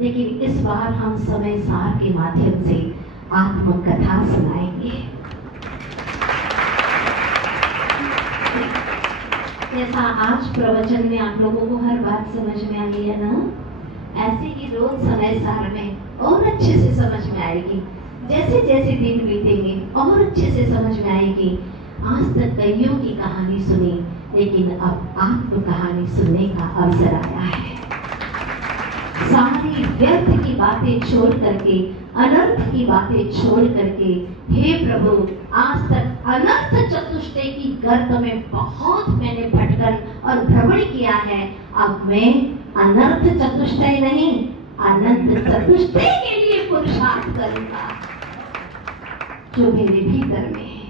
लेकिन इस बार हम समय सार के माध्यम से आत्मकथा सुनाएंगे। जैसा आज प्रवचन में आप लोगों को हर बात समझ में आई है ना, ऐसे ही रोज समय सार में और अच्छे से समझ में आएगी। जैसे जैसे दिन बीतेंगे और अच्छे से समझ में आएगी। आज तक कईयों की कहानी सुनी, लेकिन अब आत्म कहानी सुनने का अवसर आया है। सारी व्यर्थ की बातें छोड़ करके, अनर्थ की बातें छोड़ करके, हे प्रभु, आज तक अनर्थ चतुष्टय की गर्त में बहुत मैंने भटकन और भ्रमण किया है। अब मैं अनर्थ चतुष्टय नहीं, अनंत चतुष्टय के लिए पुरुषार्थ करूंगा। जो मेरे भीतर में है,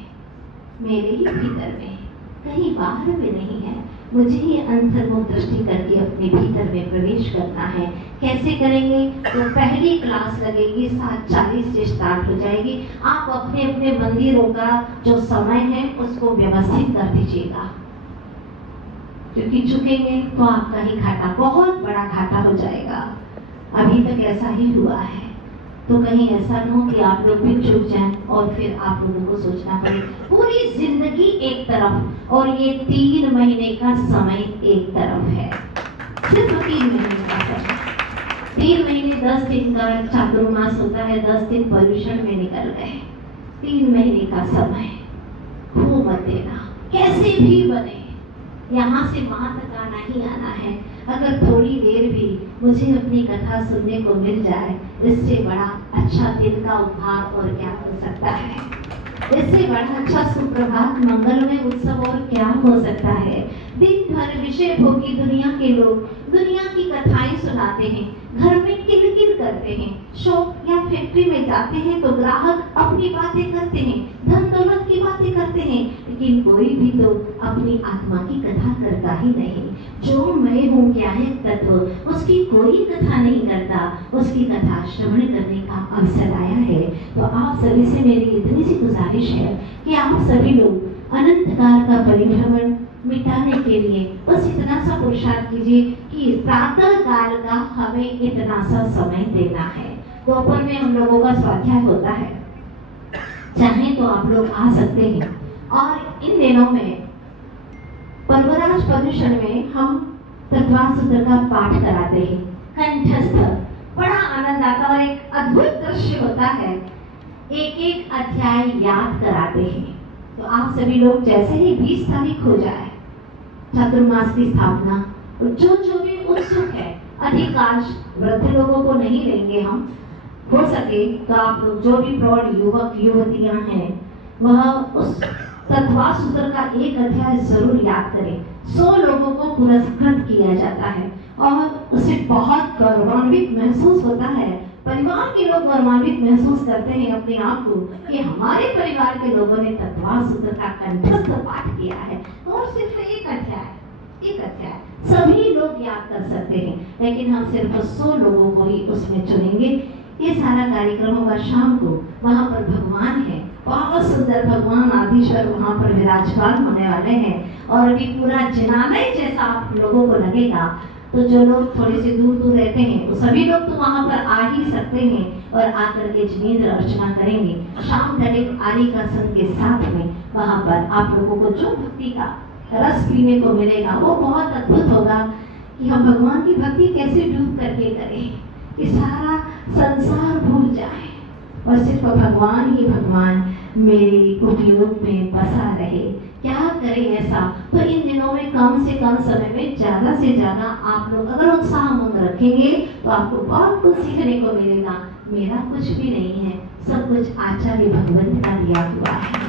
मेरे ही भीतर में, कहीं बाहर में नहीं है। मुझे ही अंतर्मुख दृष्टि करके अपने भीतर में प्रवेश करना है। कैसे करेंगे? तो पहली क्लास लगेगी 7:40 से स्टार्ट हो जाएगी। आप अपने अपने मंदिरों का जो समय है उसको व्यवस्थित कर दीजिएगा, क्योंकि चुकेंगे तो आपका ही घाटा, बहुत बड़ा घाटा हो जाएगा। अभी तक ऐसा ही हुआ है, तो कहीं ऐसा न हो कि आप लोग भी चुक जाएं और फिर आप लोगों को सोचना पड़े। पूरी जिंदगी एक तरफ और ये 3 महीने का समय एक तरफ है, सिर्फ 3 महीने का समय। 3 महीने 10 दिन का चातुर्मास होता है, 10 दिन पर्यूषण में निकल गए। 3 महीने का समय खो मत देना, कैसे भी बने। यहाँ से वहां तक आना ही आना है। अगर थोड़ी देर भी मुझे अपनी कथा सुनने को मिल जाए, इससे बड़ा अच्छा दिन का उपहार और क्या हो सकता है। इससे बड़ा अच्छा सुप्रभात मंगलमय उत्सव और क्या हो सकता है। दिन भर विषय भोगी दुनिया के लोग दुनिया की कथाएं सुनाते हैं, घर में किलकिल करते हैं, शॉप या फैक्ट्री में जाते हैं तो ग्राहक अपनी बातें करते हैं, धन दौलत की बातें करते हैं, लेकिन कोई भी तो अपनी आत्मा की कथा करता ही नहीं। जो मैं हूँ क्या है तत्व, उसकी कोई कथा नहीं करता। उसकी कथा श्रवण करने का अवसर आया है। तो आप सभी से मेरी इतनी सी गुजारिश है कि आप सभी लोग अनंत काल का परिभ्रमण मिटाने के लिए बस इतना सा पुरुषार्थ कीजिए कि प्रातः काल का हमें इतना सा समय देना है। दोपहर में हम लोगों का स्वाध्याय होता है, चाहे तो आप लोग आ सकते हैं। और इन दिनों में पर्वराज पर्यूषण में हम तत्वार्थ सूत्र का पाठ कराते हैं, कंठस्थ। बड़ा आनंद आता और एक अद्भुत दृश्य होता है। एक एक अध्याय याद कराते हैं। तो आप सभी लोग जैसे ही 20 तारीख हो जाए चातुर्मास की स्थापना, जो जो भी उत्सुक है, अधिकांश वृद्ध लोगों को नहीं लेंगे हम, हो सके तो आप लोग जो भी प्रौढ़ युवक युवतियां हैं वह उस तत्वार्थ सूत्र का एक अध्याय जरूर याद करें। 100 लोगों को पुरस्कृत किया जाता है और उसे बहुत गौरवान्वित महसूस होता है। परिवार के लोग गौरवान्वित महसूस करते हैं अपने आप को कि हमारे परिवार के लोगों ने तत्वार्थ सूत्र का कंठस्थ पाठ किया है। और सिर्फ एक अध्याय सभी लोग याद कर सकते हैं, लेकिन हम सिर्फ 100 लोगों को ही उसमें चुनेंगे। ये सारा कार्यक्रम होगा शाम को। वहाँ पर भगवान है, बहुत सुंदर भगवान आदिश्वर वहाँ पर विराजमान होने वाले हैं। और अभी पूरा जिनालय जैसा आप लोगों को लगेगा। तो जो लोग थोड़े से दूर दूर रहते हैं, वो सभी लोग तो वहाँ पर आ ही सकते हैं और आकर के जिनेंद्र अर्चना करेंगे। शाम तक आरी का संग के साथ में वहाँ पर आप लोगों को जो भक्ति का रस पीने को मिलेगा वो बहुत अद्भुत होगा कि हम भगवान की भक्ति कैसे डूब करके करें कि सारा संसार भूल जाए और सिर्फ भगवान ही भगवान मेरे उपयोग में बसा रहे। क्या करें ऐसा? तो इन दिनों में कम से कम समय में ज्यादा से ज्यादा आप लोग अगर उत्साह मंद रखेंगे तो आपको बहुत कुछ सीखने को मिलेगा। मेरा कुछ भी नहीं है, सब कुछ आचार्य भगवंत का दिया हुआ है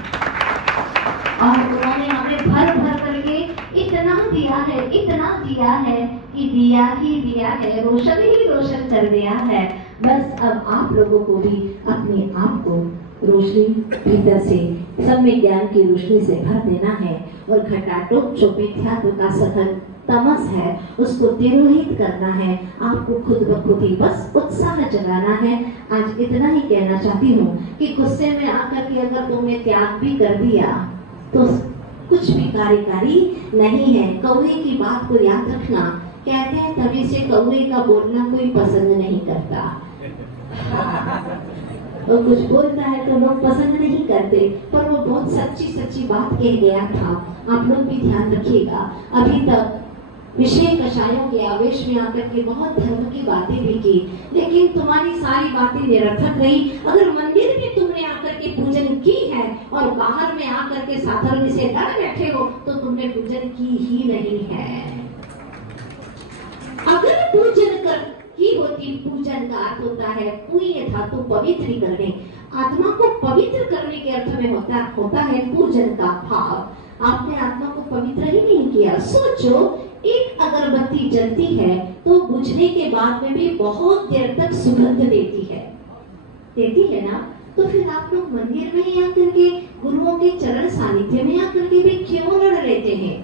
और उन्होंने हमें भर भर करके इतना दिया है कि दिया ही दिया है, रोशन ही रोशन कर दिया है। बस अब आप लोगों को भी अपने आप को रोशनी भीतर से सब में ज्ञान की रोशनी से भर देना है और घटाटोप जो मिथ्यात्व का सघन तमस है उसको तिरोहित करना है। आपको खुद ब खुद ही बस उत्साह जगाना है। आज इतना ही कहना चाहती हूँ कि गुस्से में आकर के अगर तुमने त्याग भी कर दिया तो कुछ भी कार्यकारी नहीं है। कौवे की बात को याद रखना कहते हैं तभी से कौवे का बोलना कोई पसंद नहीं करता। वो कुछ बोलता है तो लोग पसंद नहीं करते, पर वो बहुत सच्ची सच्ची बात कह गया था। आप लोग भी ध्यान रखिएगा। अभी तक विषय कषायों के आवेश में आकर के बहुत धर्म की बातें भी की, लेकिन तुम्हारी सारी बातें निरर्थक रही। अगर मंदिर में तुमने आकर के पूजन की है और बाहर में आकर के साधर्म से लड़ बैठे हो तो तुमने पूजन की ही नहीं है। अगर पूजन कर की होती, पूजन का अर्थ होता है पुण्य धातु पवित्र करने, आत्मा को पवित्र करने के अर्थ में होता है पूजन का भाव। आपने आत्मा को पवित्र ही नहीं किया। सोचो, एक अगरबत्ती जलती है तो बुझने के बाद में भी बहुत देर तक सुगंध देती है ना। तो फिर आप लोग मंदिर में ही आकर के गुरुओं के चरण सानिध्य में आकर के भी क्यों लड़ लेते हैं?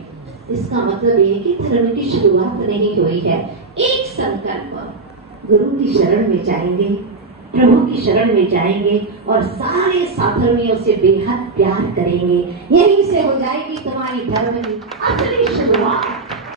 इसका मतलब ये है कि धर्म की शुरुआत नहीं हुई है। एक संकल्प, गुरु की शरण में जाएंगे, प्रभु की शरण में जाएंगे और सारे साधर्मियों से बेहद प्यार करेंगे। यहीं से हो जाएगी तुम्हारी धर्म की असली शुरुआत।